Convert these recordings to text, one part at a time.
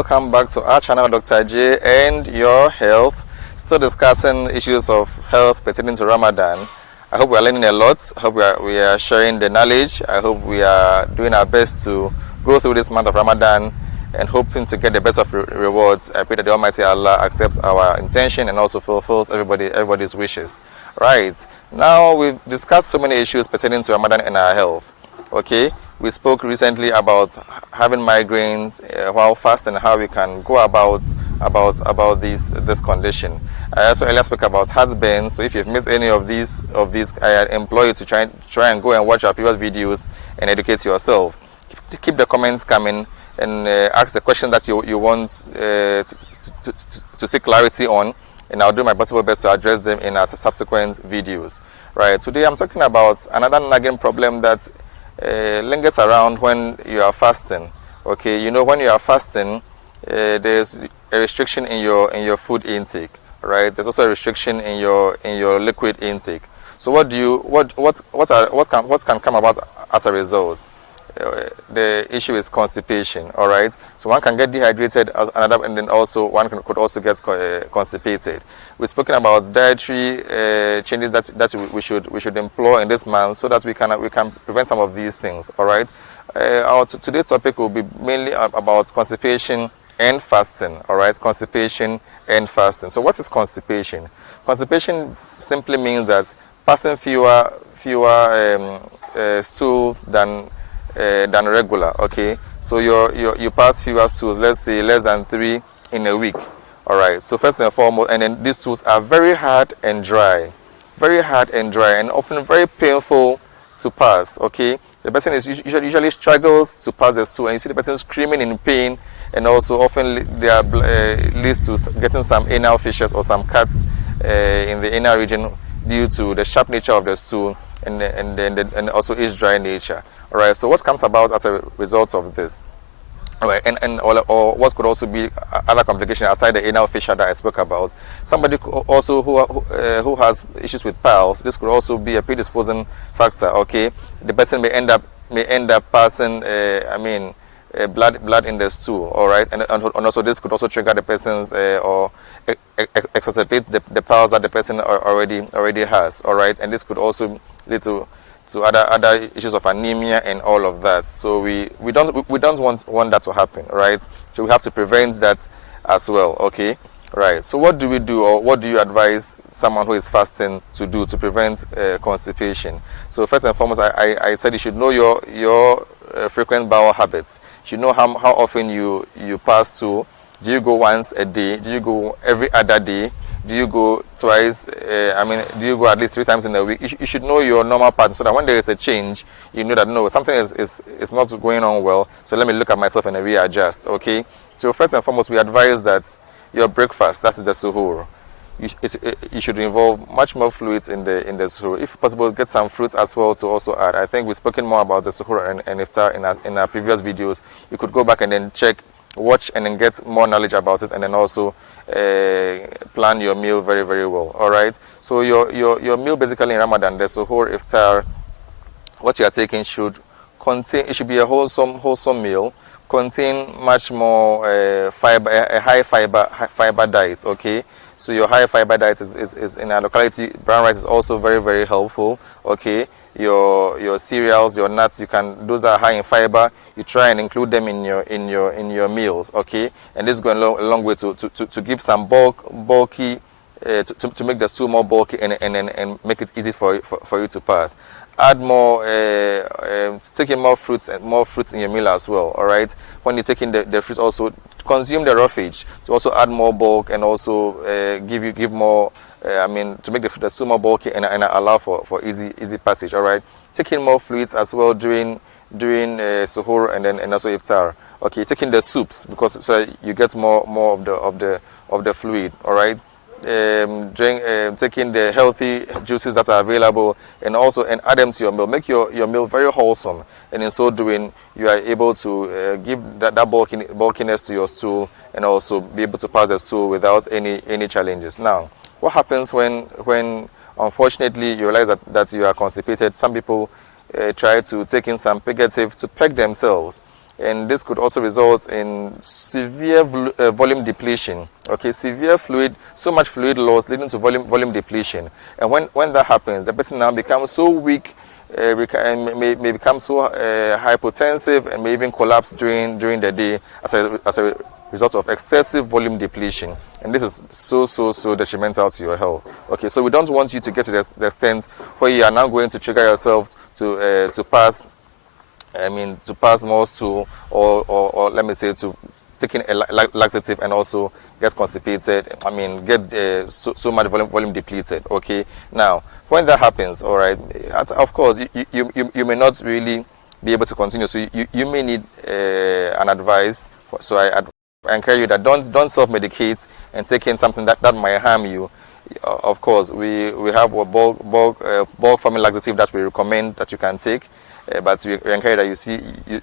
welcome back to our channel, Dr. J and your health. Still discussing issues of health pertaining to Ramadan. I hope we are learning a lot. I hope we are sharing the knowledge. I hope we are doing our best to go through this month of Ramadan and hoping to get the best of rewards. I pray that the Almighty Allah accepts our intention and also fulfills everybody's wishes. Right, now we've discussed so many issues pertaining to Ramadan and our health. Okay, we spoke recently about having migraines while fasting and how we can go about this condition. I also earlier spoke about heartburn. So if you've missed any of these, I implore you to try and go and watch our previous videos and educate yourself. Keep the comments coming and ask the question that you want to seek clarity on, and I'll do my possible best to address them in our subsequent videos. Right, today I'm talking about another nagging problem that lingers around when you are fasting. Okay, you know, when you are fasting, there's a restriction in your food intake. Right, there's also a restriction in your liquid intake. So what can come about as a result? The issue is constipation. All right, so one can get dehydrated and then also one could also get constipated. We've spoken about dietary changes that we should employ in this month so that we can prevent some of these things. All right, today's topic will be mainly about constipation and fasting. All right, constipation and fasting. So what is constipation? Constipation simply means that passing fewer stools than regular. Okay, so you pass fewer stools, let's say less than 3 in a week. All right, so first and foremost, and then these stools are very hard and dry, and often very painful to pass. Okay, the person usually struggles to pass the stool, and you see the person screaming in pain, and also often there leads to getting some anal fissures or some cuts in the anal region due to the sharp nature of the stool and also its dry nature. All right, so what comes about as a result of this? All right, or what could also be other complications aside the anal fissure that I spoke about? Somebody also who has issues with piles, this could also be a predisposing factor. Okay, the person may end up passing blood in the stool. All right, and also this could also trigger the person's or exacerbate the piles that the person already has. All right, and this could also lead to other issues of anemia and all of that. So we don't want that to happen. Right, so we have to prevent that as well. Okay, right. So what do we do, or what do you advise someone who is fasting to do to prevent constipation? So first and foremost, I said you should know your frequent bowel habits. You should know how often you pass to. Do you go once a day? Do you go every other day? Do you go twice? Do you go at least 3 times in a week? You should know your normal pattern so that when there is a change, you know that no, something is not going on well. So let me look at myself and readjust. Okay. So first and foremost, we advise that your breakfast, that is the suhoor, you should involve much more fluids in the suhoor. If possible, get some fruits as well to also add. I think we've spoken more about the suhoor and iftar in our previous videos. You could go back and then watch and then get more knowledge about it, and then also plan your meal very, very well. All right, so your meal basically in Ramadan, the suhoor, iftar, what you are taking should be a wholesome meal, contain much more fiber, a high fiber diet. Okay, so your high fiber diet is in our locality. Brown rice is also very, very helpful. Okay, your cereals, your nuts, those are high in fiber. You try and include them in your meals. Okay, and this is going a long way to give some bulky. To make the stool more bulky and make it easy for you to pass. Add more, taking more fruits in your meal as well. All right. When you're taking the fruits, also consume the roughage to also add more bulk and also give more. To make the stool more bulky and allow for easy passage. All right. Taking more fluids as well during suhoor and also iftar. Okay. Taking the soups because so you get more of the fluid. All right. Taking the healthy juices that are available and add them to your meal. Make your meal very wholesome, and in so doing you are able to give that bulkiness to your stool and also be able to pass the stool without any challenges. Now, what happens when unfortunately you realize that you are constipated? Some people try to take in some purgative to peg themselves. and this could also result in severe volume depletion. Okay, severe fluid, so much fluid loss leading to volume depletion. And when that happens, the person now becomes so weak, may become so hypotensive, and may even collapse during the day as a result of excessive volume depletion. And this is so detrimental to your health. Okay, so we don't want you to get to the extent where you are now going to trigger yourself to pass more stool, or let me say, to taking a laxative and also get constipated. Get so much volume depleted. Okay, now when that happens, all right, of course you may not really be able to continue. So you may need an advice. So I encourage you that don't self-medicate and take in something that might harm you. Of course, we have a bulk forming laxative that we recommend that you can take, but we encourage that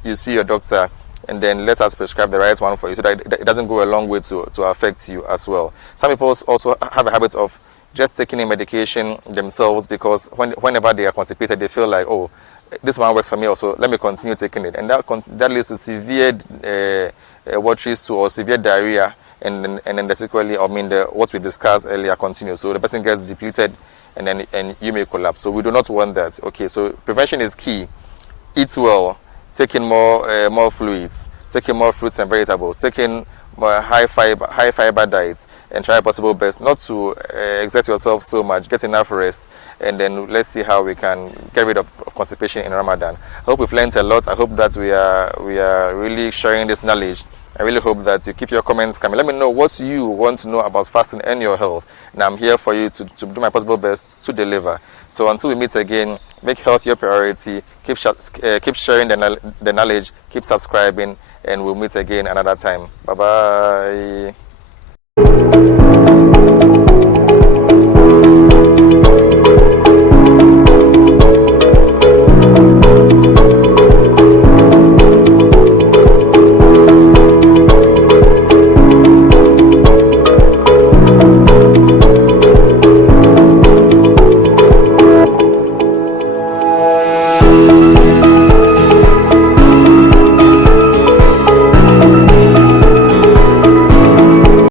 you see your doctor, and then let us prescribe the right one for you, so that it doesn't go a long way to affect you as well. Some people also have a habit of just taking in medication themselves, because whenever they are constipated, they feel like, oh, this one works for me also, let me continue taking it, and that leads to severe watery stool or severe diarrhea. And then basically, what we discussed earlier continues. So the person gets depleted, and you may collapse. So we do not want that. Okay, so prevention is key. Eat well, taking more fluids, taking more fruits and vegetables, taking more high fiber diets, and try possible best not to exert yourself so much. Get enough rest, and then let's see how we can get rid of constipation in Ramadan. I hope we've learned a lot. I hope that we are really sharing this knowledge. I really hope that you keep your comments coming. Let me know what you want to know about fasting and your health. And I'm here for you to do my possible best to deliver. So until we meet again, make health your priority. Keep sharing the knowledge. Keep subscribing. And we'll meet again another time. Bye-bye.